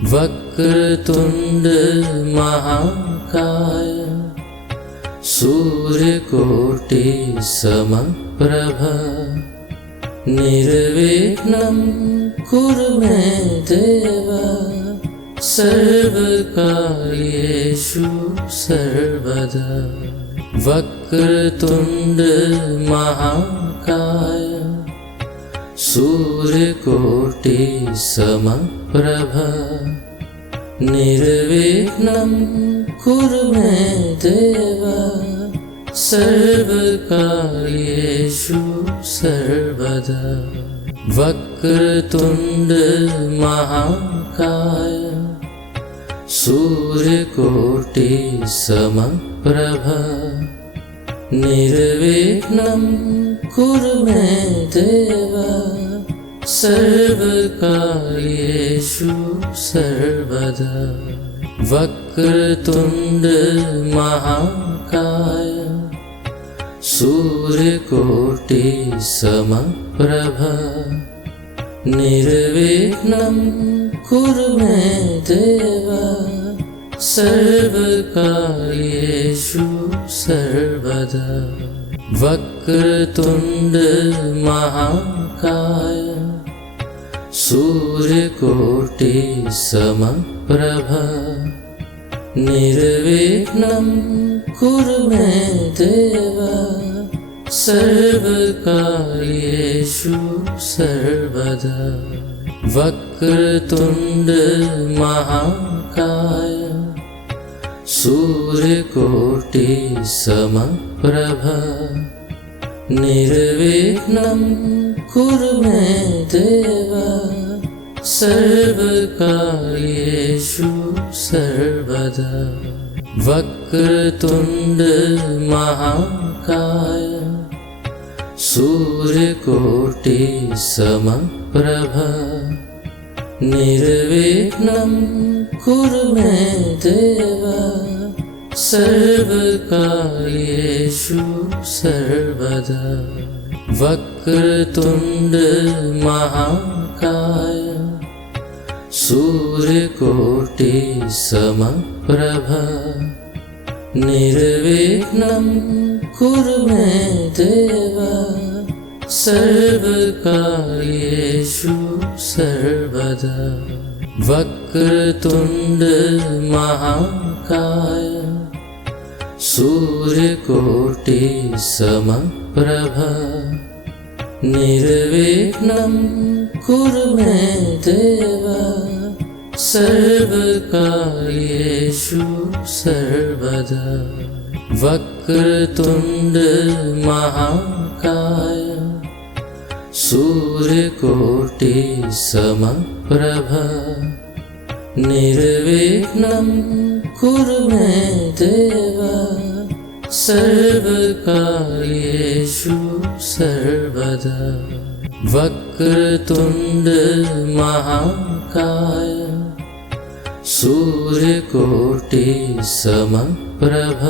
वक्रतुंड महाकाय सूर्यकोटि समप्रभ निर्विघ्नं कुरु मे देव सर्वकार्येषु सर्वदा। वक्रतुंड महाकाय सूर्यकोटि समप्रभ निर्विघ्नं कुरु मे देव सर्वकार्येषु सर्वदा। वक्रतुंड महाकाय सूर्यकोटि समप्रभ निर्विघ्नं कुरु मे देव सर्वकार्येषु सर्वदा। वक्रतुंड महाकाय सूर्यकोटि समप्रभ निर्विघ्नं कुरु मे देव सर्वकार्येषु सर्वदा। वक्रतुंड महाकाय सूर्यकोटि समप्रभ निर्विघ्नं कुरु मे देव सर्वकार्येषु सर्वदा। वक्रतुंड महाकाय सूर्यकोटि समप्रभ निर्विघ्नं कुरु मे देव सर्वकार्येषु सर्वदा। वक्रतुंड महाकाय सूर्यकोटि समप्रभ निर्विघ्नं कुरु मे देव सर्वकार्येषु सर्वदा। वक्रतुंड महाकाय सूर्यकोटि समप्रभ निर्विघ्नं कुरु मे देव सर्वकार्येषु सर्वदा। वक्रतुंड महाकाय सूर्यकोटि समप्रभ निर्विघ्नं कुरु मे देव सर्वकार्येषु सर्वदा। वक्रतुंड महाकाय सूर्यकोटि समप्रभ निर्विघ्नं कुरु मे देव सर्वकार्येषु सर्वदा। वक्रतुंड महाकाय सूर्यकोटि समप्रभ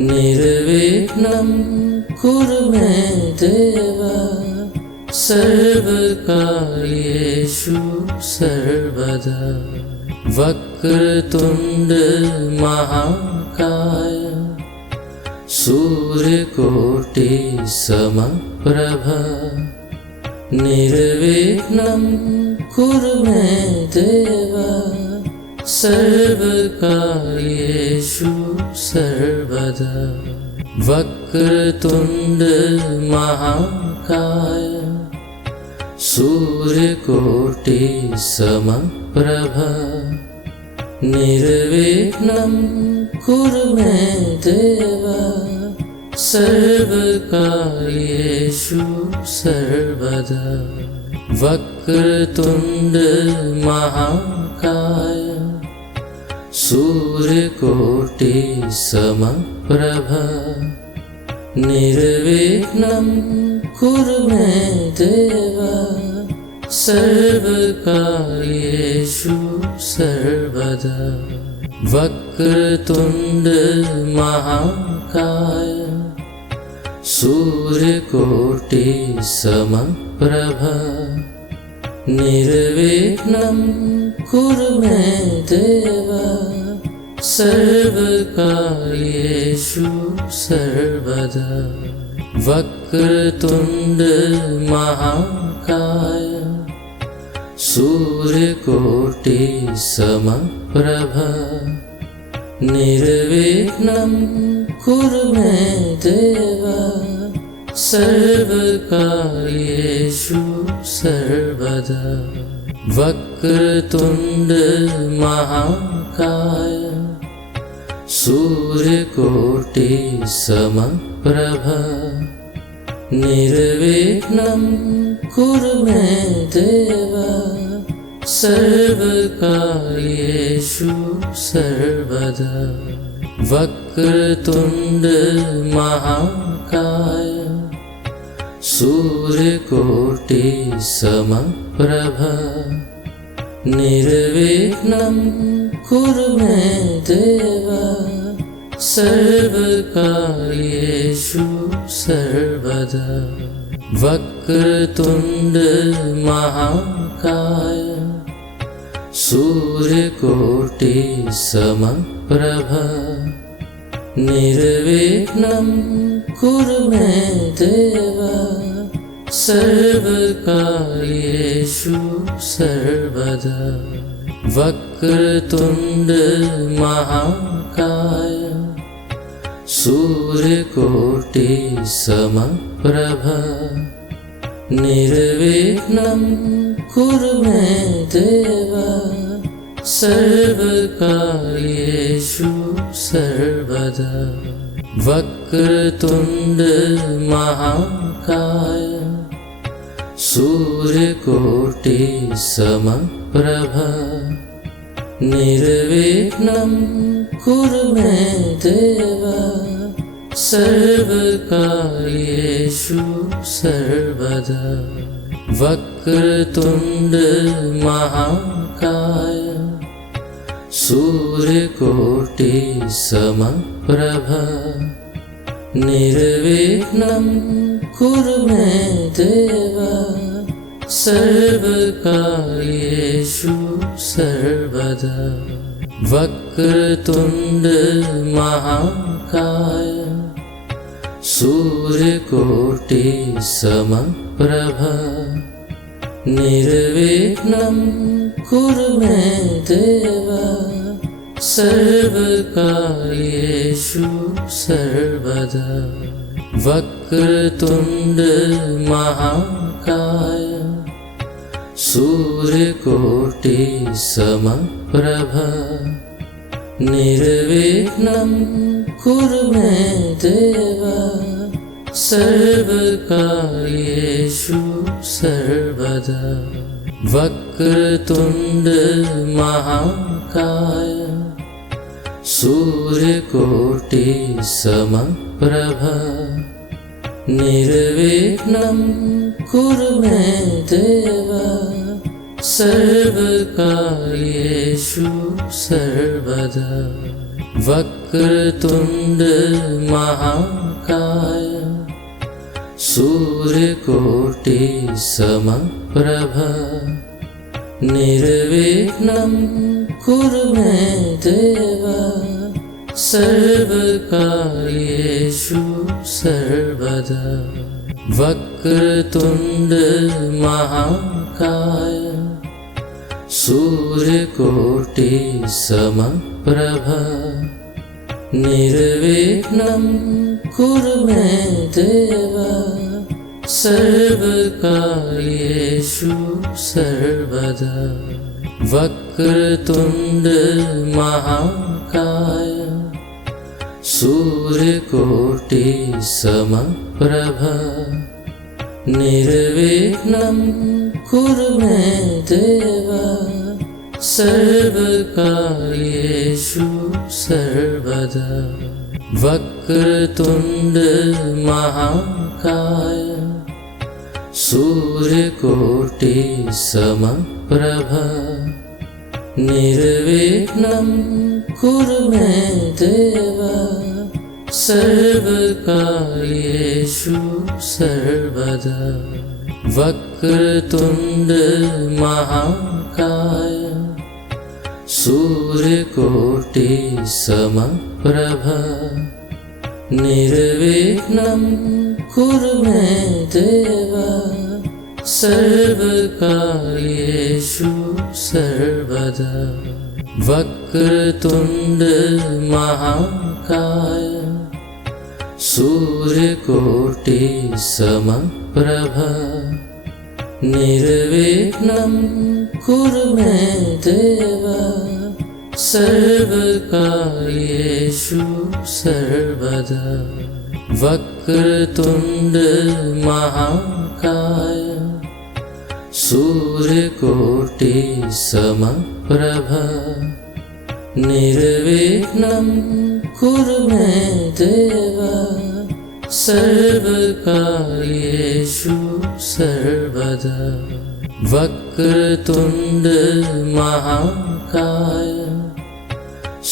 निर्विघ्नं कुरु मे देव सर्वकार्येषु सर्वदा। वक्रतुंड महाकाय सूर्यकोटि समप्रभ निर्विघ्नं कुरु मे देव सर्वकार्येषु सर्वदा। वक्रतुंड महाकाय सूर्यकोटि समप्रभ निर्विघ्नं कुरु मे देव सर्वकार्येषु सर्वदा। वक्रतुंड महाकाय सूर्यकोटि समप्रभ निर्विघ्नं कुरु मे देव सर्वकार्येषु सर्वदा। वक्रतुंड महाकाय सूर्यकोटि समप्रभ निर्विघ्नं कुरु मे देव सर्वकार्येषु सर्वदा वक्रतुण्ड महाकाय सूर्यकोटि समप्रभ निर्विघ्नं कुरु मे देव सर्वकार्येषु सर्वदा वक्रतुण्ड महाकाय सूर्यकोटि समप्रभ निर्विघ्नं कुरु मे देव सर्वकार्येषु सर्वदा वक्रतुण्ड महाकाय सूर्यकोटि समप्रभ निर्विघ्नं कुरु मे देव सर्वकार्येषु सर्वदा वक्रतुण्ड महाकाय सूर्यकोटि समप्रभ निर्विघ्नं कुरु मे देव सर्वकार्येषु सर्वदा वक्रतुण्ड महाकाय सूर्यकोटि समप्रभ निर्विघ्नं कुरु मे देव सर्वकार्येषु सर्वदा वक्रतुण्ड महाकाय सूर्यकोटि समप्रभ निर्विघ्नं कुरु मे देव सर्वकार्येषु सर्वदा वक्रतुण्ड महाकाय सूर्यकोटि समप्रभ निर्विघ्नं कुरु मे देव सर्वकार्येषु सर्वदा वक्रतुण्ड महाकाय सूर्यकोटि समप्रभ निर्विघ्नं कुरु मे देव सर्वकार्येषु सर्वदा वक्रतुण्ड महाकाय सूर्यकोटि समप्रभ निर्विघ्नं कुरु मे देव सर्वकार्येषु सर्वदा वक्रतुण्ड महाकाय सूर्यकोटि समप्रभ निर्विघ्नं कुरु मे देव सर्वकार्येषु सर्वदा वक्रतुण्ड महाकाय सूर्यकोटि समप्रभ निर्विघ्नं कुरु मे देव सर्वकार्येषु सर्वदा वक्रतुण्ड महाकाय सूर्यकोटि समप्रभ निर्विघ्नं कुरु मे देव सर्वकार्येषु सर्वदा वक्रतुण्ड महाकाय सूर्यकोटि समप्रभ निर्विघ्नं कुरु मे देव सर्वकार्येषु सर्वदा वक्रतुण्ड महाकाय सूर्यकोटि समप्रभ निर्विघ्नं कुरु मे देव सर्वकार्येषु सर्वदा वक्रतुण्ड महाकाय सूर्यकोटि समप्रभा निर्विघ्नं कुरु मे देव सर्वकार्येषु सर्वदा वक्रतुण्ड महाकाय सूर्यकोटि समप्रभा निर्विघ्नं कुरु मे देव सर्वकार्येषु सर्वदा वक्रतुण्ड महाकाय सूर्यकोटि समप्रभा निर्विघ्नं कुरु मे देव सर्वकार्येषु सर्वदा वक्रतुण्ड महाकाय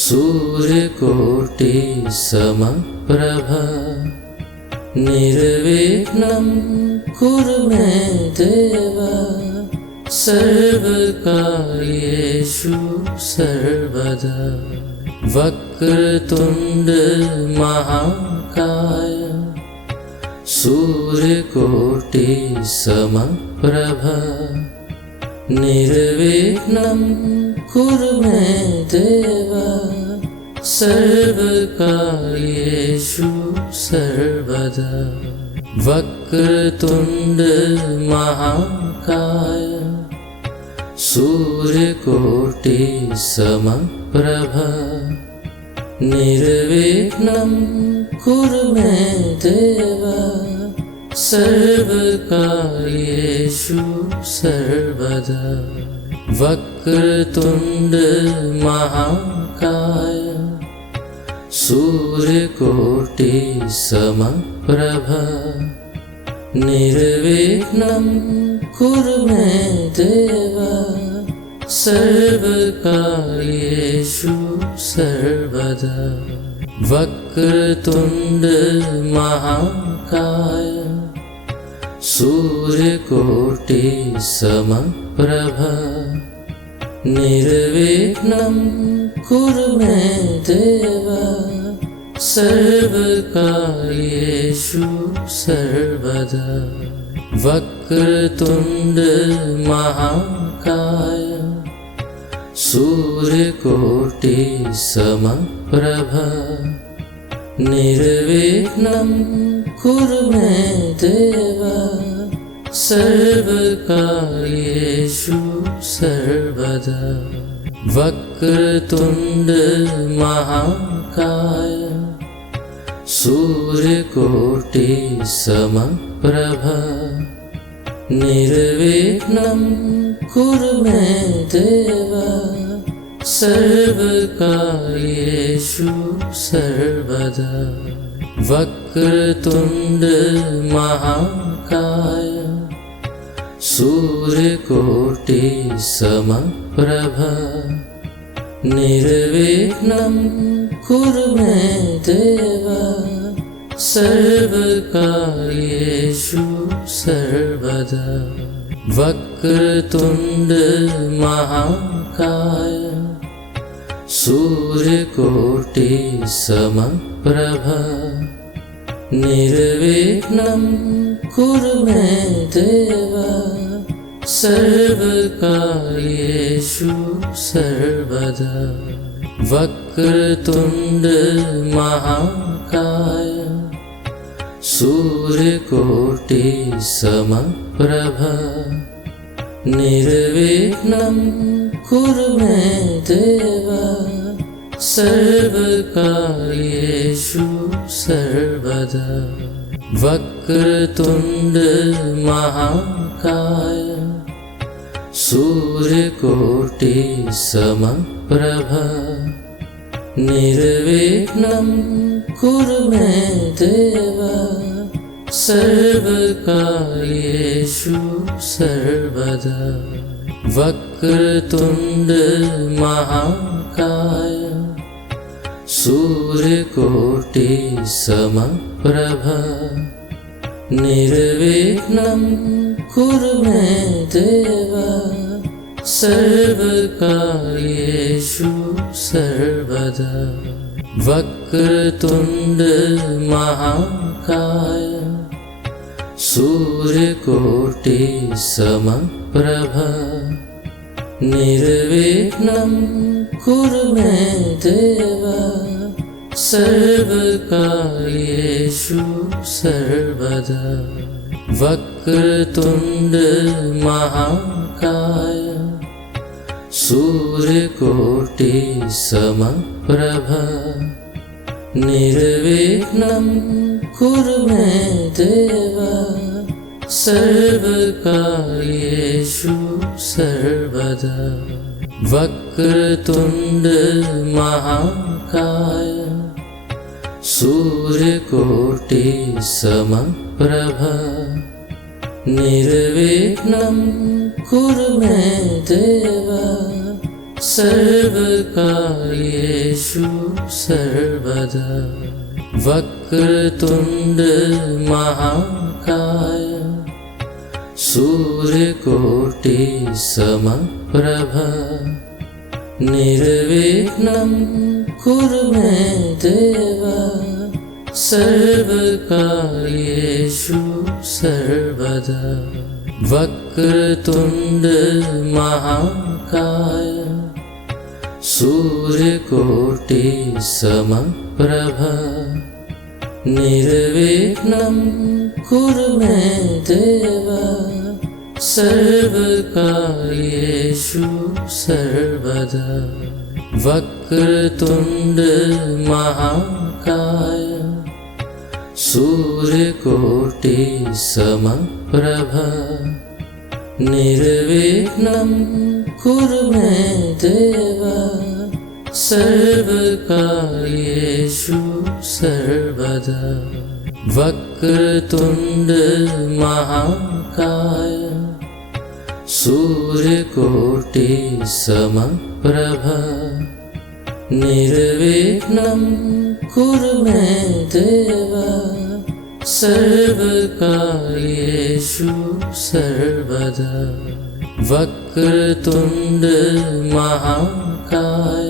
सूर्यकोटि समप्रभा निर्विघ्नं कुरु मे देव सर्वकार्येषु सर्वदा वक्रतुण्ड महाकाय सूर्यकोटि समप्रभा निर्विघ्नं कुरु मे देव सर्वकार्येषु सर्वदा वक्रतुण्ड महाकाय सूर्यकोटि समप्रभा निर्विघ्नं कुरु मे देव सर्वकार्येषु सर्वदा वक्रतुण्ड महाकाय सूर्यकोटि समप्रभा निर्विघ्नं कुरु मे देव सर्वकार्येषु सर्वदा वक्रतुण्ड महाकाय सूर्यकोटि समप्रभा निर्विघ्नं कुरु मे देव सर्वकार्येषु सर्वदा वक्रतुण्ड महाकाय सूर्यकोटि समप्रभा निर्विघ्नं कुरु मे देव सर्वकार्येषु सर्वदा वक्रतुण्ड महाकाय सूर्यकोटि समप्रभा निर्विघ्नं कुरु मे देव सर्वकार्येषु सर्वदा वक्रतुण्ड महाकाय सूर्यकोटि समप्रभा निर्विघ्नं कुरु मे देव सर्वकार्येषु सर्वदा वक्रतुण्ड महाकाय सूर्यकोटि समप्रभा निर्विघ्नं कुरु मे देव सर्वकार्येषु सर्वदा वक्रतुण्ड महाकाय सूर्यकोटि समप्रभा निर्विघ्नं कुरु मे देव सर्वकार्येषु सर्वदा वक्रतुण्ड महाकाय सूर्यकोटि समप्रभा निर्विघ्नं कुरु मे देव सर्वकार्येषु सर्वदा वक्रतुण्ड महाकाय सूर्यकोटि समप्रभा निर्विघ्नं कुरु मे देव सर्वकार्येषु सर्वदा वक्रतुण्ड महाकाय सूर्यकोटि समप्रभा निर्विघ्नं कुरु मे देव सर्वकार्येषु सर्वदा वक्रतुण्ड महाकाय सूर्यकोटि समप्रभा निर्विघ्नं कुरु मे देव सर्वकार्येषु सर्वदा वक्रतुण्ड महाकाय सूर्यकोटि समप्रभा निर्विघ्नं कुरु मे देव सर्वकार्येषु सर्वदा वक्रतुण्ड महाकाय सूर्यकोटि समप्रभा निर्विघ्नं कुरु मे देव सर्वकार्येषु सर्वदा वक्रतुण्ड महाकाय सूर्यकोटि समप्रभा निर्विघ्नं कुरु मे देव सर्वकार्येषु सर्वदा वक्रतुण्ड महाकाय सूर्यकोटि समप्रभा निर्विघ्नं कुरु मे देव सर्वकार्येषु सर्वदा वक्रतुण्ड महाकाय सूर्यकोटि समप्रभा निर्विघ्नं कुरु मे देव सर्वकार्येषु सर्वदा वक्रतुण्ड महाकाय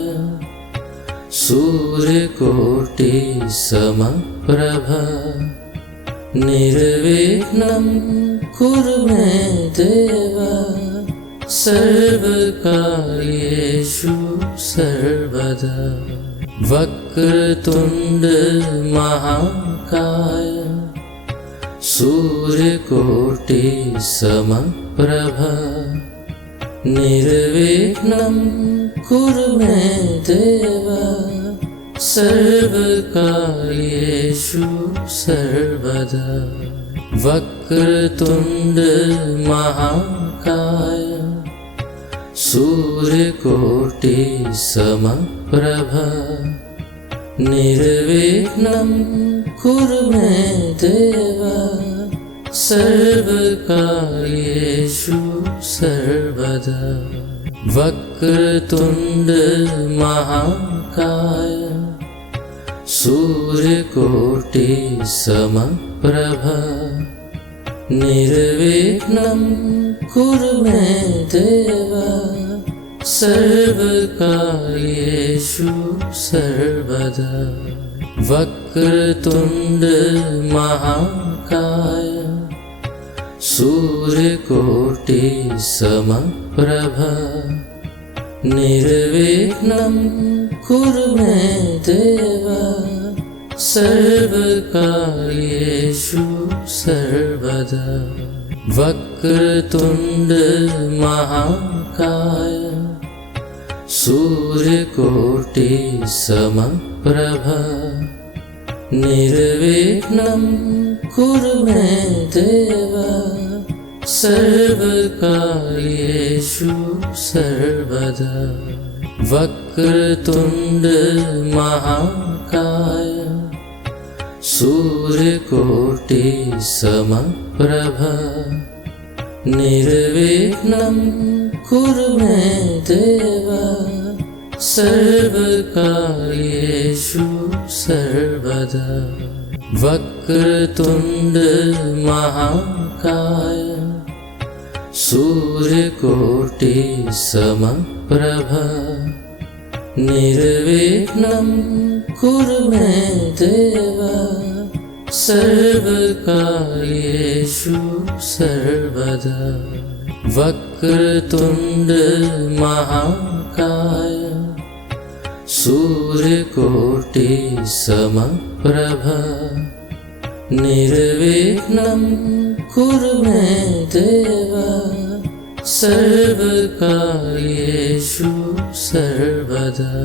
सूर्यकोटि समप्रभा निर्विघ्नं कुरु मे देव सर्वकार्येषु सर्वदा वक्रतुण्ड महाकाय सूर्यकोटि समप्रभा निर्विघ्नं कुरु मे देव सर्वकार्येषु सर्वदा वक्रतुण्ड महाकाय सूर्यकोटि समप्रभा निर्विघ्नं कुरु मे देव सर्वकार्येषु सर्वदा वक्रतुण्ड महाकाय सूर्यकोटि समप्रभा निर्विघ्नं कुरु मे देव सर्वकार्येषु सर्वदा वक्रतुण्ड महाकाय सूर्यकोटि समप्रभा निर्विघ्नं कुरु मे देव सर्वकार्येषु सर्वदा वक्रतुण्ड महाकाय सूर्यकोटि समप्रभा निर्विघ्नं कुरु मे देव सर्वकार्येषु सर्वदा वक्रतुण्ड महाकाय सूर्यकोटि समप्रभा निर्विघ्नं कुरु मे देव सर्वकार्येषु सर्वदा वक्रतुण्ड महाकाय सूर्यकोटि समप्रभा निर्विघ्नं कुरु मे देव सर्वकार्येषु सर्वदा वक्रतुण्ड महाकाय सूर्यकोटि समप्रभा निर्विघ्नं कुरु मे देव सर्वकार्येषु सर्वदा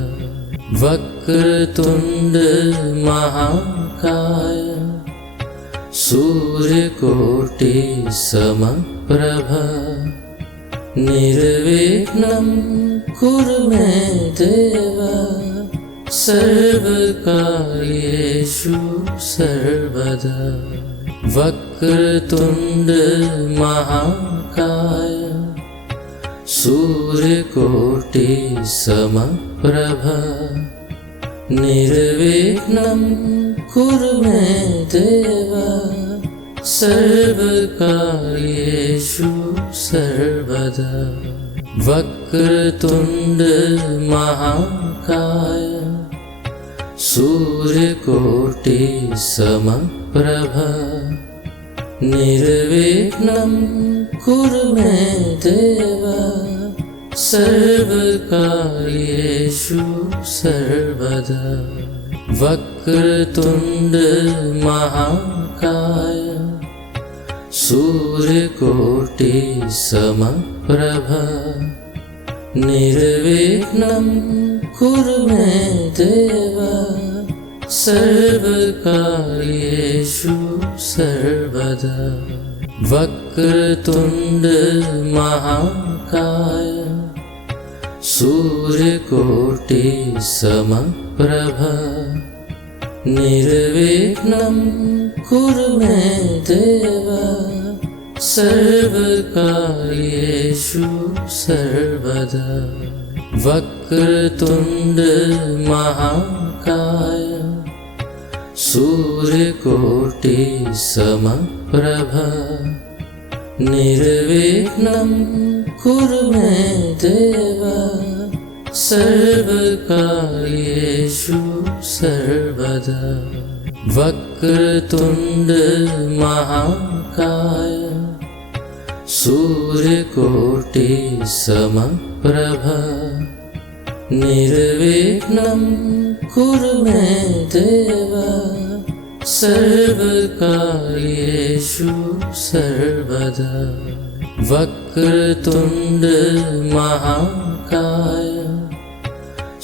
वक्रतुण्ड महाकाय सूर्यकोटि समप्रभा निर्विघ्नं कुरु मे देव सर्वकार्येषु सर्वदा वक्रतुण्ड महाकाय सूर्यकोटि समप्रभा निर्विघ्नं कुरु मे देव सर्वकार्येषु सर्वदा वक्रतुण्ड महाकाय सूर्यकोटि समप्रभा निर्विघ्नं कुरु मे देव सर्वकार्येषु सर्वदा वक्रतुण्ड महाकाय सूर्यकोटि समप्रभा निर्विघ्नं कुरु मे देव सर्वकार्येषु सर्वदा वक्रतुण्ड महाकाय सूर्यकोटि समप्रभा निर्विघ्नं कुरु मे देव सर्वकार्येषु सर्वदा वक्रतुण्ड महाकाय सूर्यकोटि समप्रभा निर्विघ्नं कुरु मे देव सर्वकार्येषु सर्वदा वक्रतुण्ड महाकाय सूर्यकोटि समप्रभा निर्विघ्नं कुरु मे देव सर्वकार्येषु सर्वदा वक्रतुण्ड महाकाय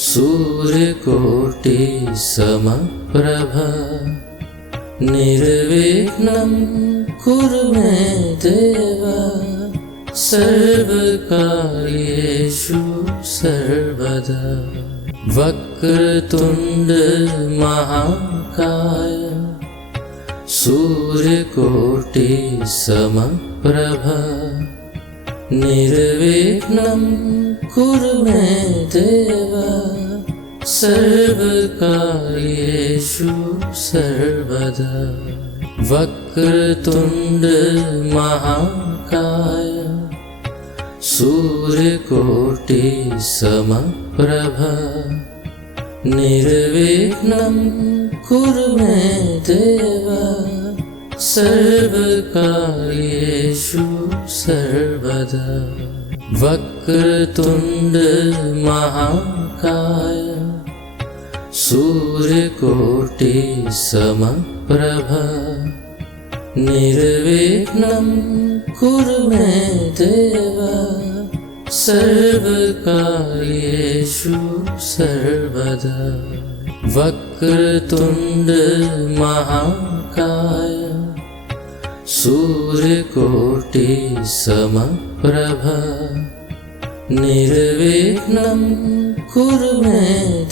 सूर्यकोटि समप्रभा निर्विघ्नं कुरु मे देव सर्वकार्येषु सर्वदा वक्रतुण्ड महाकाय सूर्यकोटि समप्रभा निर्विघ्नं कुरु मे देव सर्वकार्येषु सर्वदा वक्रतुण्ड महाकाय सूर्यकोटि समप्रभा निर्विघ्नं कुरु मे देव सर्वकार्येषु सर्वदा वक्रतुण्ड महाकाय सूर्यकोटि समप्रभा निर्विघ्नं कुरु मे देव सर्वकार्येषु सर्वदा वक्रतुण्ड महाकाय सूर्यकोटि समप्रभा निर्विघ्नं कुरु मे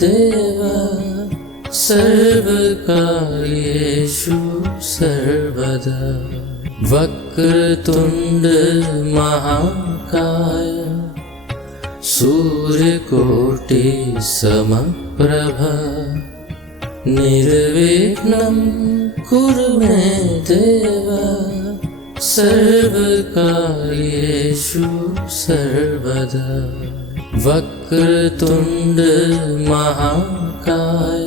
देव सर्वकार्येषु सर्वदा वक्रतुण्ड महाकाय सूर्यकोटि समप्रभा निर्विघ्नं कुरु मे देव सर्वकार्येषु सर्वदा वक्रतुण्ड महाकाय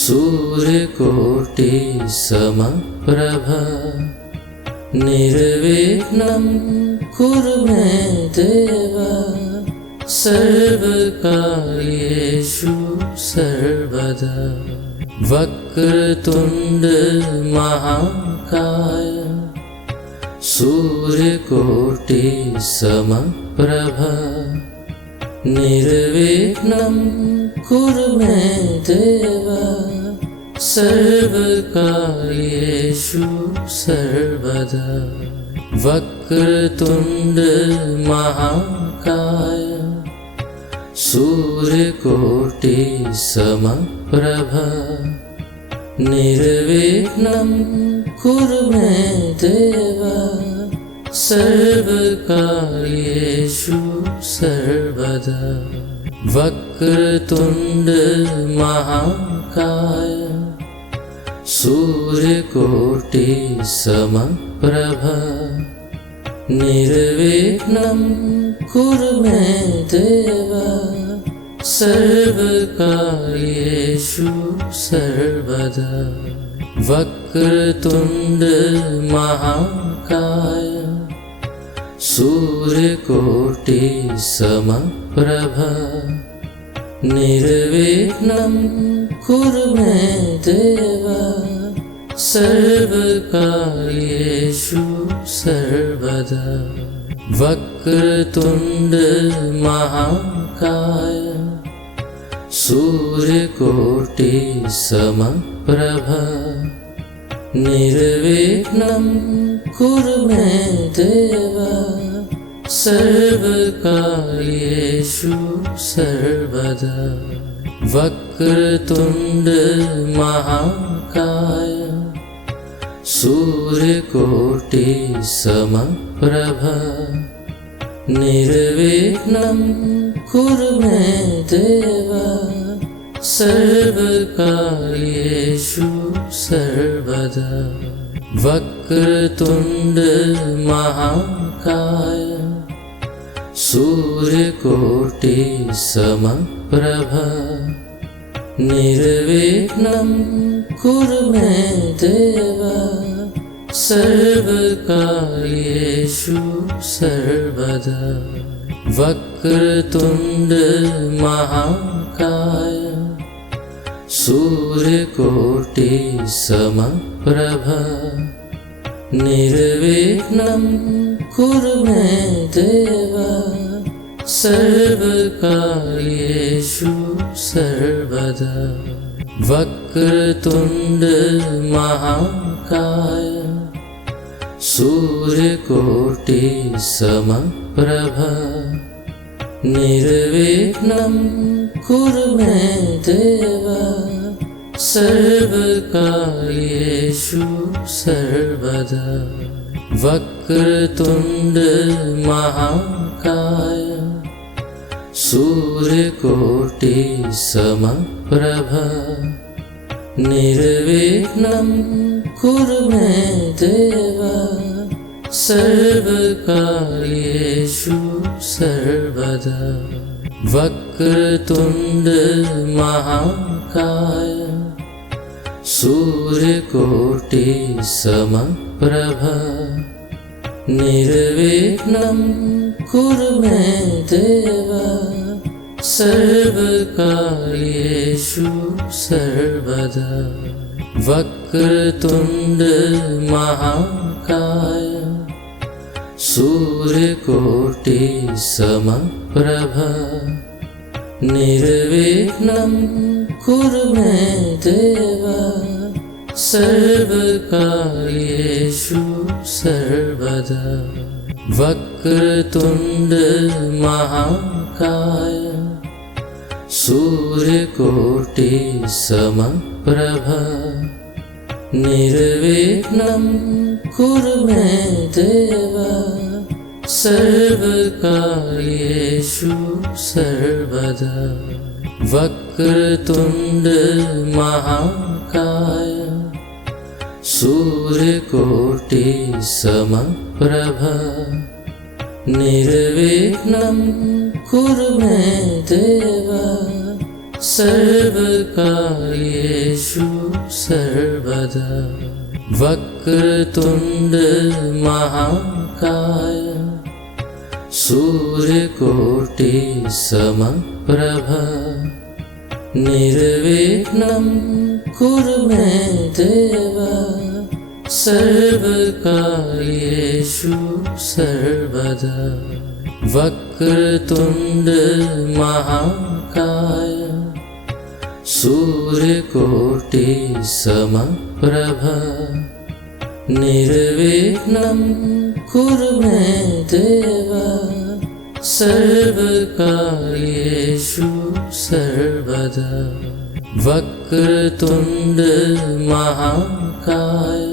सूर्यकोटि समप्रभा निर्विघ्नं कुरु मे देव सर्वकार्येषु सर्वदा वक्रतुण्ड महाकाय सूर्यकोटि समप्रभा निर्विघ्नं कुरु मे देव सर्वकार्येषु सर्वदा वक्रतुण्ड महाकाय सूर्यकोटि समप्रभा निर्विघ्नं कुरु मे देव सर्वकार्येषु सर्वदा वक्रतुण्ड महाकाय सूर्यकोटि समप्रभा निर्विघ्नं कुरु मे देव सर्वकार्येषु सर्वदा वक्रतुण्ड महाकाय सूर्यकोटि समप्रभा निर्विघ्नं कुरु मे देव सर्वकार्येषु सर्वदा वक्रतुण्ड महाकाय सूर्यकोटि समप्रभा निर्विघ्नं कुरु मे देव सर्वकार्येषु सर्वदा वक्रतुण्ड महाकाय सूर्यकोटि समप्रभा निर्विघ्नं कुरु मे देव सर्वकार्येषु सर्वदा वक्रतुण्ड महाकाय सूर्यकोटि समप्रभा निर्विघ्नं कुरु मे देव सर्वकार्येषु सर्वदा वक्रतुण्ड महाकाय सूर्यकोटि समप्रभा निर्विघ्नं कुरु मे देव सर्वकार्येषु सर्वदा वक्रतुण्ड महाकाय सूर्यकोटि समप्रभा निर्विघ्नं कुरु मे देव सर्वकार्येषु सर्वदा वक्रतुण्ड महाकाय सूर्यकोटि समप्रभा निर्विघ्नं कुरु मे देव सर्वकार्येषु सर्वदा वक्रतुण्ड महाकाय सूर्यकोटि समप्रभा निर्विघ्नं कुरु मे देव सर्वकार्येषु सर्वदा वक्रतुण्ड महाकाय सूर्यकोटि समप्रभा निर्विघ्नं कुरु मे देव सर्वकार्येषु सर्वदा वक्रतुण्ड महाकाय सूर्यकोटि समप्रभा निर्विघ्नं कुरु मे देव सर्वकार्येषु सर्वदा वक्रतुण्ड महाकाय सूर्यकोटि समप्रभा निर्विघ्नं कुरु मे देव सर्वकार्येषु सर्वदा वक्रतुण्ड महाकाय सूर्यकोटि समप्रभा निर्विघ्नं कुरु मे देव सर्वकार्येषु सर्वदा वक्रतुण्ड महाकाय सूर्यकोटि समप्रभा निर्विघ्नं कुरु मे देव सर्वकार्येषु सर्वदा वक्रतुण्ड महाकाय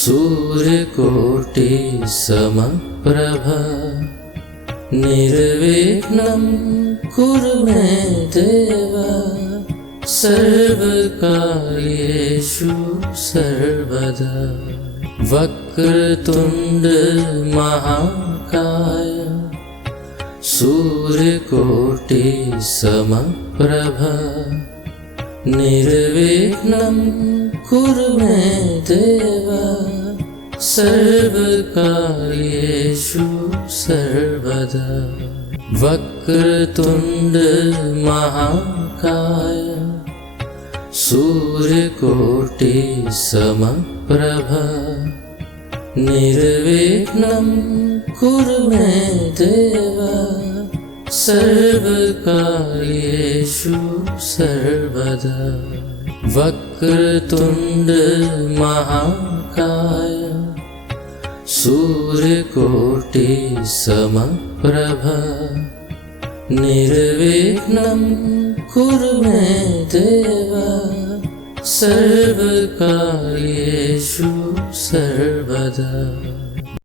सूर्यकोटि समप्रभा निर्विघ्नं कुरु मे देव सर्वकार्येषु सर्वदा वक्रतुण्ड महाकाय सूर्यकोटि समप्रभा निर्विघ्नं कुरु मे देव सर्वकार्येषु सर्वदा वक्रतुण्ड महाकाय सूर्यकोटि समप्रभा निर्विघ्नं कुरु मे देव सर्वकार्येषु सर्वदा वक्रतुण्ड महाकाय सूर्यकोटि समप्रभा निर्विघ्नं कुरु मे देव सर्वकार्येषु सर्वदा